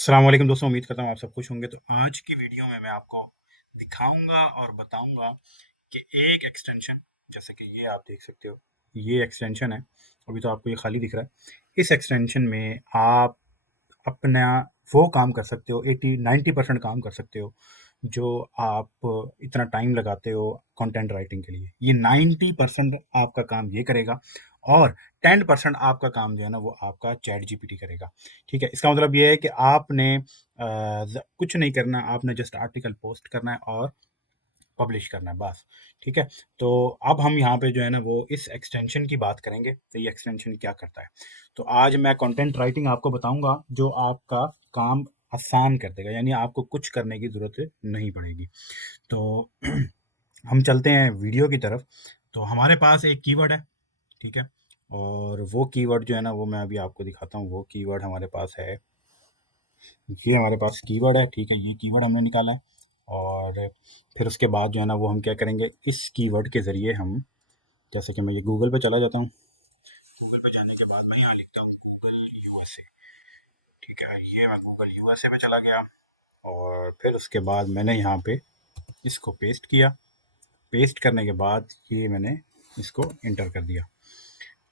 अस्सलाम वालेकुम दोस्तों, उम्मीद करता हूँ आप सब खुश होंगे। तो आज की वीडियो में मैं आपको दिखाऊंगा और बताऊंगा कि एक एक्सटेंशन, जैसे कि ये आप देख सकते हो, ये एक्सटेंशन है। अभी तो आपको ये खाली दिख रहा है। इस एक्सटेंशन में आप अपना वो काम कर सकते हो, 80-90% काम कर सकते हो जो आप इतना टाइम लगाते हो कंटेंट राइटिंग के लिए। ये 90% आपका काम ये करेगा और 10% आपका काम जो है ना वो आपका चैट जीपीटी करेगा। ठीक है, इसका मतलब ये है कि आपने कुछ नहीं करना, आपने जस्ट आर्टिकल पोस्ट करना है और पब्लिश करना है, बस। ठीक है, तो अब हम यहाँ पे जो है ना वो इस एक्सटेंशन की बात करेंगे, तो ये एक्सटेंशन क्या करता है। तो आज मैं कंटेंट राइटिंग आपको बताऊंगा जो आपका काम आसान कर देगा, यानी आपको कुछ करने की ज़रूरत नहीं पड़ेगी। तो हम चलते हैं वीडियो की तरफ। तो हमारे पास एक कीवर्ड है, ठीक है, और वो कीवर्ड जो है ना वो मैं अभी आपको दिखाता हूँ। वो कीवर्ड हमारे पास है, ये हमारे पास कीवर्ड है, ठीक है, ये कीवर्ड हमने निकाला है। और फिर उसके बाद जो है ना वो हम क्या करेंगे, इस कीवर्ड के ज़रिए हम, जैसे कि मैं ये गूगल पे चला जाता हूँ। गूगल पे जाने के बाद मैं यहाँ लिखता हूँ गूगल यूएसए। ठीक है, ये मैं गूगल यूएसए पे चला गया और फिर उसके बाद मैंने यहाँ पे इसको पेस्ट किया। पेस्ट करने के बाद ये मैंने इसको इंटर कर दिया।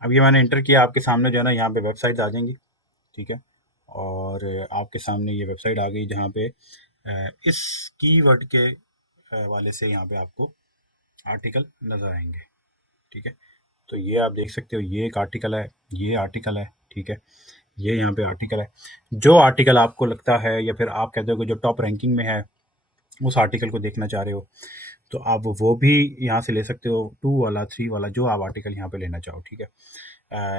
अब ये मैंने इंटर किया, आपके सामने जो है ना यहाँ पे वेबसाइट आ जाएंगी। ठीक है, और आपके सामने ये वेबसाइट आ गई जहाँ पे इस कीवर्ड के वाले से यहाँ पे आपको आर्टिकल नज़र आएंगे। ठीक है, तो ये आप देख सकते हो, ये एक आर्टिकल है, ये आर्टिकल है। ठीक है, ये यहाँ पे आर्टिकल है। जो आर्टिकल आपको लगता है या फिर आप कहते हो कि जो टॉप रैंकिंग में है, उस आर्टिकल को देखना चाह रहे हो, तो आप वो भी यहाँ से ले सकते हो, 2 वाला, 3 वाला, जो आप आर्टिकल यहाँ पे लेना चाहो। ठीक है,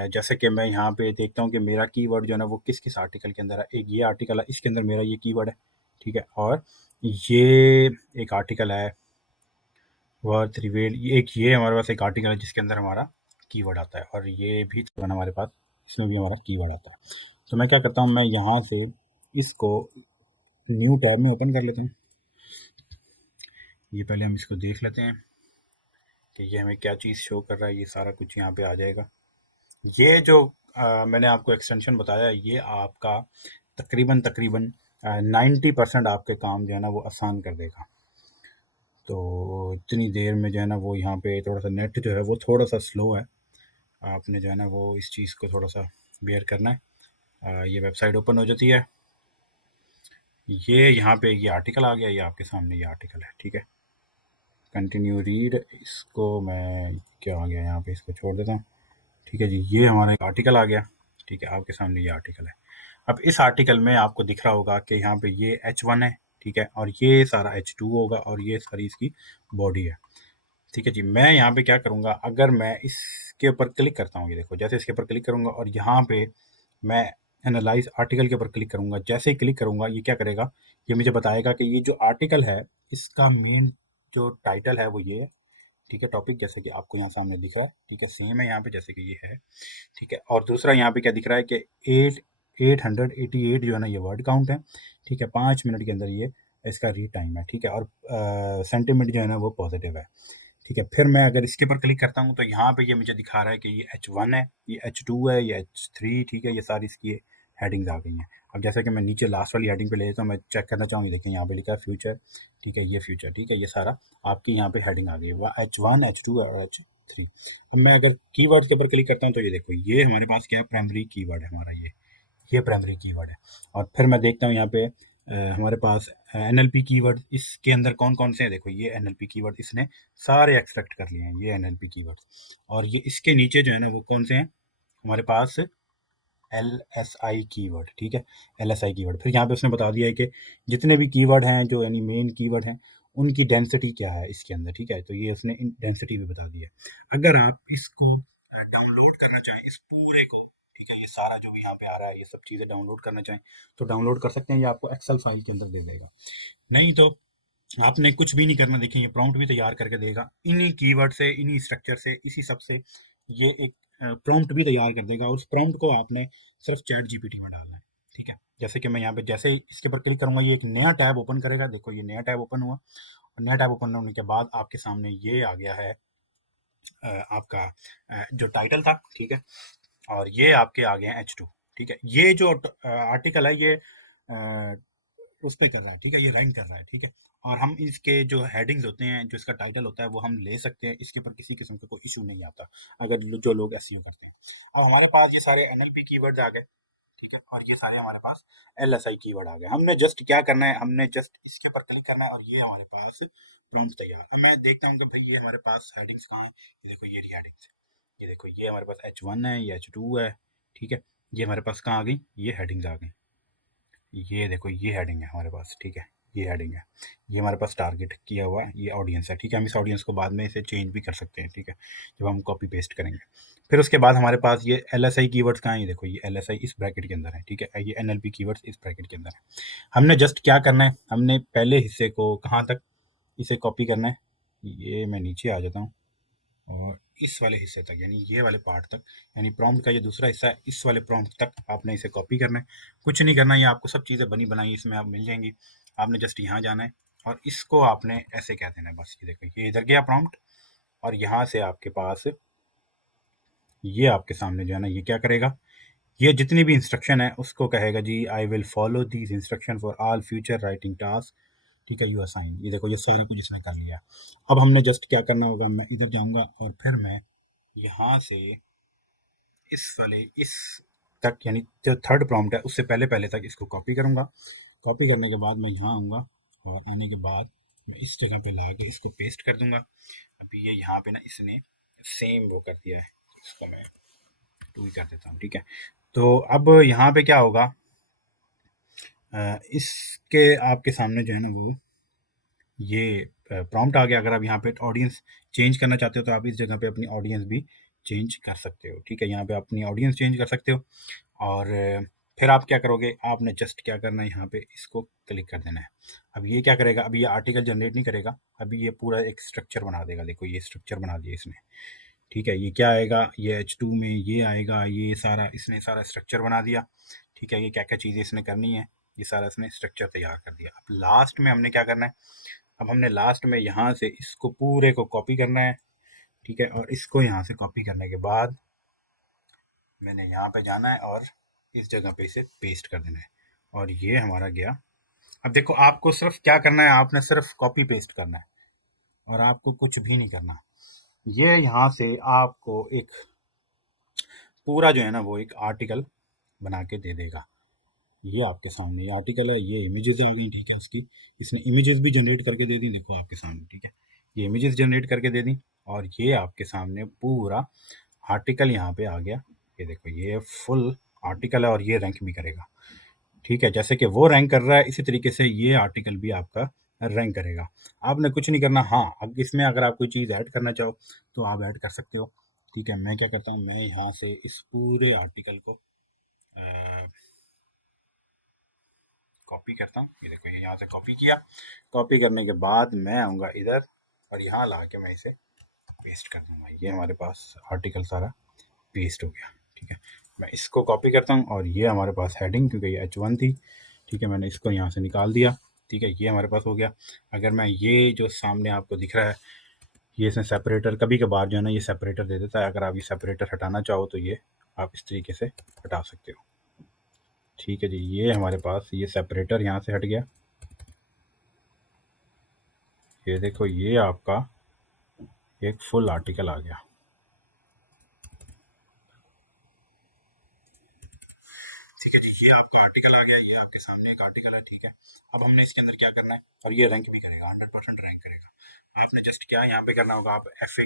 जैसे कि मैं यहाँ पे देखता हूँ कि मेरा कीवर्ड जो है ना वो किस किस आर्टिकल के अंदर है। एक ये आर्टिकल है, इसके अंदर मेरा ये कीवर्ड है। ठीक है, और ये एक आर्टिकल है, वर्थ रिवेल, एक ये हमारे पास एक आर्टिकल है जिसके अंदर हमारा कीवर्ड आता है, और ये भी तकरीबन हमारे पास, इसमें भी हमारा कीवर्ड आता है। तो मैं क्या करता हूँ, मैं यहाँ से इसको न्यू टैब में ओपन कर लेता हूँ। ये पहले हम इसको देख लेते हैं कि ये हमें क्या चीज़ शो कर रहा है। ये सारा कुछ यहाँ पे आ जाएगा। ये जो मैंने आपको एक्सटेंशन बताया, ये आपका तकरीबन तकरीबन 90% आपके काम जो है ना वो आसान कर देगा। तो इतनी देर में जो है ना वो यहाँ पे थोड़ा सा नेट जो है वो थोड़ा सा स्लो है, आपने जो है ना वो इस चीज़ को थोड़ा सा बेयर करना है। ये वेबसाइट ओपन हो जाती है, ये यहाँ पे ये आर्टिकल आ गया, ये आपके सामने ये आर्टिकल है। ठीक है, कंटिन्यू रीड, इसको मैं, क्या आ गया यहाँ पे, इसको छोड़ देता हूँ। ठीक है जी, ये हमारा एक आर्टिकल आ गया। ठीक है, आपके सामने ये आर्टिकल है। अब इस आर्टिकल में आपको दिख रहा होगा कि यहाँ पे ये H1 है। ठीक है, और ये सारा H2 होगा और ये सारी इसकी बॉडी है। ठीक है जी, मैं यहाँ पे क्या करूँगा, अगर मैं इसके ऊपर क्लिक करता हूँ, ये देखो, जैसे इसके ऊपर क्लिक करूँगा और यहाँ पे मैं एनालाइज आर्टिकल के ऊपर क्लिक करूँगा, जैसे ही क्लिक करूँगा ये क्या करेगा, ये मुझे बताएगा कि ये जो आर्टिकल है इसका मेन जो टाइटल है वो ये है। ठीक है, टॉपिक जैसे कि आपको यहाँ सामने दिख रहा है। ठीक है, सेम है यहाँ पे जैसे कि ये है। ठीक है, और दूसरा यहाँ पे क्या दिख रहा है कि 888 जो है ना ये वर्ड काउंट है। ठीक है, 5 मिनट के अंदर ये इसका रीड टाइम है। ठीक है, और सेंटीमेंट जो है ना वो पॉजिटिव है। ठीक है, फिर मैं अगर इसके ऊपर क्लिक करता हूँ तो यहाँ पे ये मुझे दिखा रहा है कि ये H1 है, ये H2 है, ये H3। ठीक है, ये सारी इसकी हेडिंग्स आ गई हैं। अब जैसे कि मैं नीचे लास्ट वाली हेडिंग पे ले लेता हूँ, मैं चेक करना चाहूँगी, देखिए यहाँ पे लिखा है फ्यूचर। ठीक है, ये फ्यूचर। ठीक है, ये सारा आपकी यहाँ पे हेडिंग आ गई है, H1, H2 और H3। अब मैं अगर कीवर्ड के ऊपर क्लिक करता हूँ तो ये देखो, ये हमारे पास क्या है, प्राइमरी कीवर्ड है हमारा, ये प्राइमरी कीवर्ड है। और फिर मैं देखता हूँ यहाँ पे हमारे पास एनएलपी कीवर्ड, इसके अंदर कौन कौन से हैं। देखो, ये एनएलपी कीवर्ड इसने सारे एक्सट्रैक्ट कर लिए हैं, ये एनएलपी कीवर्ड। और ये इसके नीचे जो है ना वो कौन से हैं हमारे पास, एल एस आई कीवर्ड। ठीक है, एल एस आई कीवर्ड। फिर यहाँ पे उसने बता दिया है कि जितने भी कीवर्ड हैं जो यानी मेन कीवर्ड हैं उनकी डेंसिटी क्या है इसके अंदर। ठीक है, तो ये उसने डेंसिटी भी बता दी है। अगर आप इसको डाउनलोड करना चाहें इस पूरे को, ठीक है, ये सारा जो भी यहाँ पे आ रहा है ये सब चीज़ें डाउनलोड करना चाहें तो डाउनलोड कर सकते हैं, ये आपको एक्सेल फाइल के अंदर दे देगा। नहीं तो आपने कुछ भी नहीं करना, देखें ये प्रॉम्प्ट भी तैयार करके देगा, इन्हीं कीवर्ड से, इन्हीं स्ट्रक्चर से, इसी सब से ये एक प्रॉम्प्ट भी तैयार कर देगा। उस प्रॉम्प्ट को आपने सिर्फ चैट जीपीटी में डालना है। ठीक है, जैसे कि मैं यहाँ पे जैसे ही इसके ऊपर क्लिक करूंगा ये एक नया टैब ओपन करेगा। देखो, ये नया टैब ओपन हुआ, और नया टैब ओपन होने के बाद आपके सामने ये आ गया है आपका जो टाइटल था। ठीक है, और ये आपके आ गए हैं H2। ठीक है, ये जो आर्टिकल है ये उस पे कर रहा है, ठीक है, ये रैंक कर रहा है, ठीक है। और हम इसके जो हेडिंग्स होते हैं, जो इसका टाइटल होता है, वो हम ले सकते हैं, इसके ऊपर किसी किस्म का कोई इशू नहीं आता अगर जो लोग एसईओ करते हैं। अब हमारे पास ये सारे एनएलपी कीवर्ड्स आ गए, ठीक है, और ये सारे हमारे पास एलएसआई कीवर्ड आ गए। हमने जस्ट क्या करना है, हमने जस्ट इसके ऊपर क्लिक करना है और ये हमारे पास प्रॉम्प्ट तैयार। अब मैं देखता हूँ कि भाई ये हमारे पास हेडिंग्स कहाँ है। ये देखो ये रही हेडिंग्स, ये देखो ये हमारे पास H1 है, ये H2 है, ठीक है। ये हमारे पास कहाँ आ गई, ये हेडिंग्स आ गई। ये देखो ये हेडिंग है हमारे पास, ठीक है, ये हेडिंग है। ये हमारे पास टारगेट किया हुआ है, ये ऑडियंस है, ठीक है। हम इस ऑडियंस को बाद में इसे चेंज भी कर सकते हैं, ठीक है, जब हम कॉपी पेस्ट करेंगे। फिर उसके बाद हमारे पास ये एल एस आई कीवर्ड्स कहाँ है, ये देखो ये एल एस आई इस ब्रैकेट के अंदर है, ठीक है, ये एन एल पी कीवर्ड्स इस ब्रैकेट के अंदर है। हमने जस्ट क्या करना है, हमने पहले हिस्से को कहाँ तक इसे कॉपी करना है, ये मैं नीचे आ जाता हूँ और इस वाले हिस्से तक, यानी ये वाले पार्ट तक, यानी प्रॉम्प्ट का ये दूसरा हिस्सा है, इस वाले प्रॉम्प्ट तक आपने इसे कॉपी करना है। कुछ नहीं करना है, ये आपको सब चीज़ें बनी बनाई इसमें आप मिल जाएंगी। आपने जस्ट यहाँ जाना है और इसको आपने ऐसे कह देना है, बस ये देखो ये इधर गया प्रॉम्प्ट। और यहाँ से आपके पास ये आपके सामने जो है ना, ये क्या करेगा, ये जितनी भी इंस्ट्रक्शन है उसको कहेगा जी I will follow these instruction for all future writing task, ठीक है, यू असाइन। ये देखो ये सारा कुछ इसने कर लिया। अब हमने जस्ट क्या करना होगा, मैं इधर जाऊंगा और फिर मैं यहाँ से इस वाले इस तक, यानी जो थर्ड प्रॉम्प्ट है उससे पहले पहले तक इसको कॉपी करूँगा। कॉपी करने के बाद मैं यहाँ आऊँगा और आने के बाद मैं इस जगह पे ला के इसको पेस्ट कर दूँगा। अभी ये यहाँ पे ना इसने सेम वो कर दिया है, इसको मैं टू ही कर देता हूँ, ठीक है। तो अब यहाँ पे क्या होगा, इसके आपके सामने जो है ना वो ये प्रॉम्प्ट आ गया। अगर आप यहाँ पे ऑडियंस चेंज करना चाहते हो तो आप इस जगह पे अपनी ऑडियंस भी चेंज कर सकते हो, ठीक है, यहाँ पे अपनी ऑडियंस चेंज कर सकते हो। और फिर आप क्या करोगे, आपने जस्ट क्या करना है, यहाँ पे इसको क्लिक कर देना है। अब ये क्या करेगा, अभी ये आर्टिकल जनरेट नहीं करेगा, अभी ये पूरा एक स्ट्रक्चर बना देगा। देखो ये स्ट्रक्चर बना दिया इसने, ठीक है। ये क्या आएगा, ये H2 में ये आएगा, ये सारा इसने सारा स्ट्रक्चर बना दिया, ठीक है। ये क्या क्या चीज़ें इसने करनी है, ये सारा इसने स्ट्रक्चर तैयार कर दिया। अब लास्ट में हमने क्या करना है, अब हमने लास्ट में यहाँ से इसको पूरे को कॉपी करना है, ठीक है। और इसको यहाँ से कॉपी करने के बाद मैंने यहाँ पे जाना है और इस जगह पे इसे पेस्ट कर देना है और ये हमारा गया। अब देखो आपको सिर्फ क्या करना है, आपने सिर्फ कॉपी पेस्ट करना है और आपको कुछ भी नहीं करना। ये यहाँ से आपको एक पूरा जो है ना वो एक आर्टिकल बना के दे देगा। ये आपके सामने ये आर्टिकल है, ये इमेजेस आ गई, ठीक है, उसकी इसने इमेजेस भी जनरेट करके दे दी, देखो आपके सामने, ठीक है। ये इमेजेस जनरेट करके दे दी और ये आपके सामने पूरा आर्टिकल यहाँ पे आ गया। ये देखो ये फुल आर्टिकल है और ये रैंक भी करेगा, ठीक है। जैसे कि वो रैंक कर रहा है इसी तरीके से ये आर्टिकल भी आपका रैंक करेगा। आपने कुछ नहीं करना। हाँ, अब इसमें अगर आप कोई चीज़ ऐड करना चाहो तो आप ऐड कर सकते हो, ठीक है। मैं क्या करता हूँ, मैं यहाँ से इस पूरे आर्टिकल को कॉपी करता हूँ। ये देखो ये यहाँ से कॉपी किया। कॉपी करने के बाद मैं आऊँगा इधर और यहाँ ला के मैं इसे पेस्ट कर दूँगा। ये हमारे पास आर्टिकल सारा पेस्ट हो गया, ठीक है। मैं इसको कॉपी करता हूँ और ये हमारे पास हेडिंग, क्योंकि ये H1 थी, ठीक है, मैंने इसको यहाँ से निकाल दिया, ठीक है। ये हमारे पास हो गया। अगर मैं ये जो सामने आपको दिख रहा है, ये इसमें सेपरेटर कभी कभार जो है ना ये सेपरेटर दे देता है। अगर आप ये सेपरेटर हटाना चाहो तो ये आप इस तरीके से हटा सकते हो, ठीक है जी। ये हमारे पास ये सेपरेटर यहाँ से हट गया। ये देखो ये आपका एक फुल आर्टिकल आ गया, ठीक है जी। ये आपका आर्टिकल आ गया, ये आपके सामने एक आर्टिकल है, ठीक है। अब हमने इसके अंदर क्या करना है, और ये रैंक भी करेगा, 100% रैंक करेगा। आपने जस्ट क्या यहाँ पे करना होगा, आप एफ ए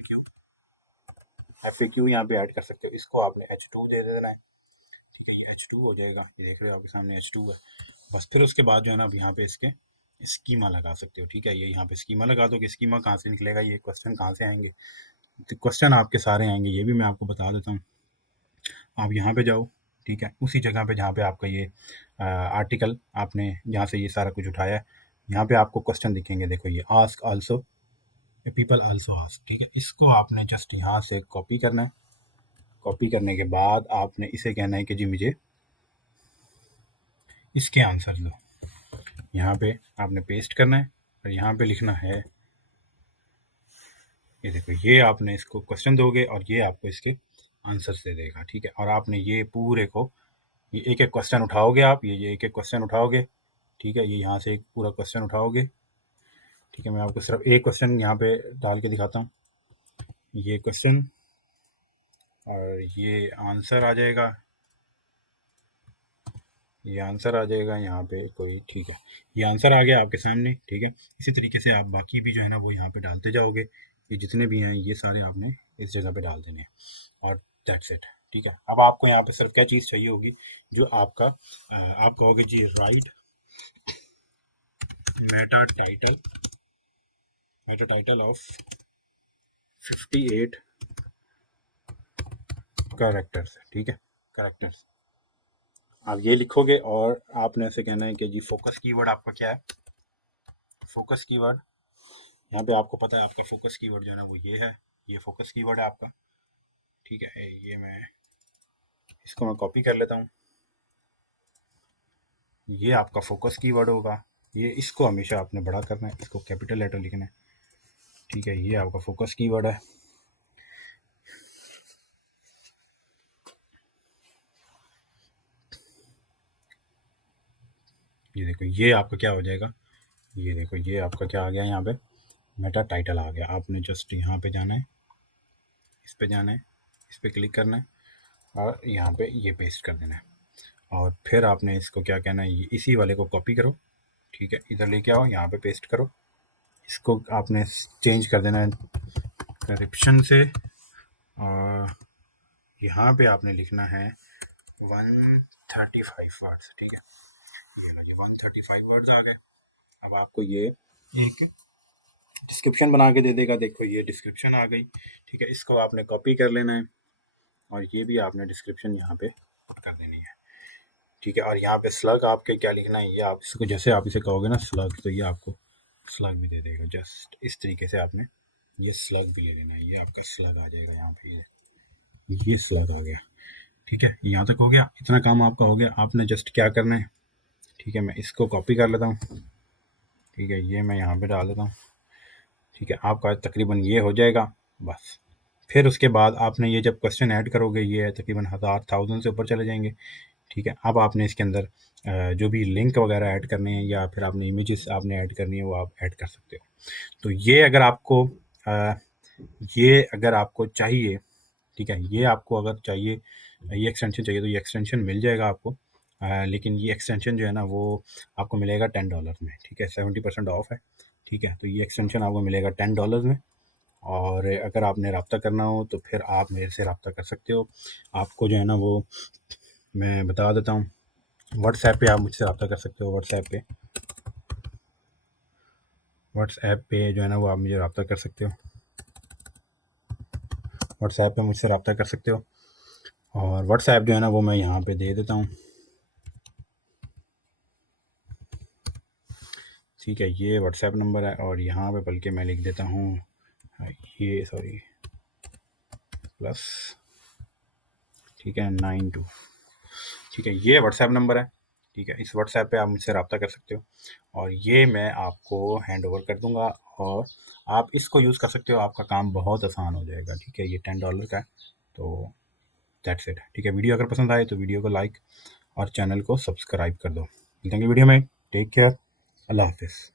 क्यू यहाँ पे ऐड कर सकते हो। इसको आपने H2 दे देना है, ठीक है। ये H2 हो जाएगा, ये देख रहे हो आपके सामने H2 है। बस फिर उसके बाद जो है ना आप यहाँ पे इसके स्कीमा लगा सकते हो, ठीक है। ये यहाँ पे स्कीमा लगा दो कि स्कीमा कहाँ से निकलेगा, ये क्वेश्चन कहाँ से आएंगे। तो क्वेश्चन आपके सारे आएंगे, ये भी मैं आपको बता देता हूँ। आप यहाँ पे जाओ, ठीक है, उसी जगह पे जहाँ पे आपका ये आर्टिकल आपने जहाँ से ये सारा कुछ उठाया है, यहाँ पे आपको क्वेश्चन दिखेंगे। देखो ये ask also, people also ask, ठीक है। इसको आपने जस्ट यहाँ से कॉपी करना है। कॉपी करने के बाद आपने इसे कहना है कि जी मुझे इसके आंसर दो। यहाँ पे आपने पेस्ट करना है और यहाँ पे लिखना है, ये देखो ये आपने इसको क्वेश्चन दोगे और ये आपको इसके आंसर दे देगा, ठीक है। और आपने ये पूरे को ये एक-एक क्वेश्चन उठाओगे आप, ये एक-एक क्वेश्चन उठाओगे, ठीक है? ये यहाँ से एक पूरा क्वेश्चन उठाओगे, ठीक है? मैं आपको सिर्फ एक क्वेश्चन यहाँ पे डाल के दिखाता हूँ। ये क्वेश्चन और ये आंसर आ जाएगा, ये आंसर आ जाएगा यहाँ पे कोई, ठीक है? ये आंसर आ गया आपके सामने, ठीक है? इसी तरीके से आप बाकी भी जो है ना वो यहाँ पे डालते जाओगे। ये जितने भी हैं ये सारे आपने इस जगह पे डाल देने हैं और दैट्स इट, ठीक है? अब आपको यहाँ पे सिर्फ क्या चीज़ चाहिए होगी, जो आपका आप कहोगे जी write meta title, meta title of 58 characters, ठीक है? कैरेक्टर्स आप ये लिखोगे और आपने ऐसे कहना है कि जी फोकस कीवर्ड आपका क्या है, फोकस कीवर्ड यहाँ पे आपको पता है आपका फोकस कीवर्ड जो है ना वो ये है, ये फोकस कीवर्ड है आपका, ठीक है? ये मैं इसको मैं कॉपी कर लेता हूँ, ये आपका फोकस कीवर्ड होगा, ये इसको हमेशा आपने बड़ा करना है, इसको कैपिटल लेटर लिखना है, ठीक है? ये आपका फोकस कीवर्ड है। ये देखो ये आपका क्या हो जाएगा, ये देखो ये आपका क्या आ गया, यहाँ पे मेटा टाइटल आ गया। आपने जस्ट यहाँ पे जाना है, इस पे जाना है, इस पे क्लिक करना है और यहाँ पे ये पेस्ट कर देना है और फिर आपने इसको क्या कहना है, ये इसी वाले को कॉपी करो, ठीक है? इधर लेके आओ, यहाँ पे पेस्ट करो, इसको आपने चेंज कर देना है करप्शन से और यहाँ पे आपने लिखना है 135 वर्ड्स, ठीक है? ये 135 वर्ड्स आ गए। अब आपको ये एक डिस्क्रिप्शन बना के दे देगा, देखो ये डिस्क्रिप्शन आ गई, ठीक है? इसको आपने कॉपी कर लेना है और ये भी आपने डिस्क्रिप्शन यहाँ पे पुट कर देनी है, ठीक है? और यहाँ पे स्लग आपके क्या लिखना है, ये आप इसको जैसे आप इसे कहोगे ना स्लग, तो ये आपको स्लग भी दे देगा, जस्ट इस तरीके से आपने ये स्लग भी ले लेना है, ये आपका स्लग आ जाएगा यहाँ पे, ये स्लग आ गया, ठीक है? यहाँ तक हो गया, इतना काम आपका हो गया। आपने जस्ट क्या करना है, ठीक है? मैं इसको कॉपी कर लेता हूँ, ठीक है? ये मैं यहाँ पे डाल देता हूँ, ठीक है? आपका तकरीबन ये हो जाएगा बस। फिर उसके बाद आपने ये जब क्वेश्चन ऐड करोगे ये तकरीबन 1000 से ऊपर चले जाएंगे, ठीक है? अब आपने इसके अंदर जो भी लिंक वगैरह ऐड करने हैं या फिर आपने इमेजेस आपने ऐड करनी है वो आप ऐड कर सकते हो। तो ये अगर आपको चाहिए, ठीक है? ये आपको अगर चाहिए, ये एक्सटेंशन चाहिए तो ये एक्सटेंशन मिल जाएगा आपको, लेकिन ये एक्सटेंशन जो है ना वो आपको मिलेगा $10 में, ठीक है? 70% ऑफ है, ठीक है? तो ये एक्सटेंशन आपको मिलेगा $10 में और अगर आपने रब्ता करना हो तो फिर आप मेरे से रब्ता कर सकते हो। आपको जो है ना वो मैं बता देता हूँ, व्हाट्सएप पे आप मुझसे रब्ता कर सकते हो, व्हाट्सएप पे जो है ना वो आप मुझे रब्ता कर सकते हो, व्हाट्सएप पे मुझसे रब्ता कर सकते हो और व्हाट्सएप जो है ना वो मैं यहाँ पे दे देता हूँ, ठीक है? ये व्हाट्सएप नंबर है और यहाँ पे बल्कि मैं लिख देता हूँ ये सॉरी प्लस, ठीक है? 92, ठीक है? ये व्हाट्सएप नंबर है, ठीक है? इस व्हाट्सएप पे आप मुझसे रब्ता कर सकते हो और ये मैं आपको हैंड ओवर कर दूंगा और आप इसको यूज़ कर सकते हो, आपका काम बहुत आसान हो जाएगा, ठीक है? ये $10 का है, तो दैट्स इट, ठीक है? वीडियो अगर पसंद आए तो वीडियो को लाइक और चैनल को सब्सक्राइब कर दो। मिलते हैं अगली वीडियो में, टेक केयर, अल्लाह हाफिज़।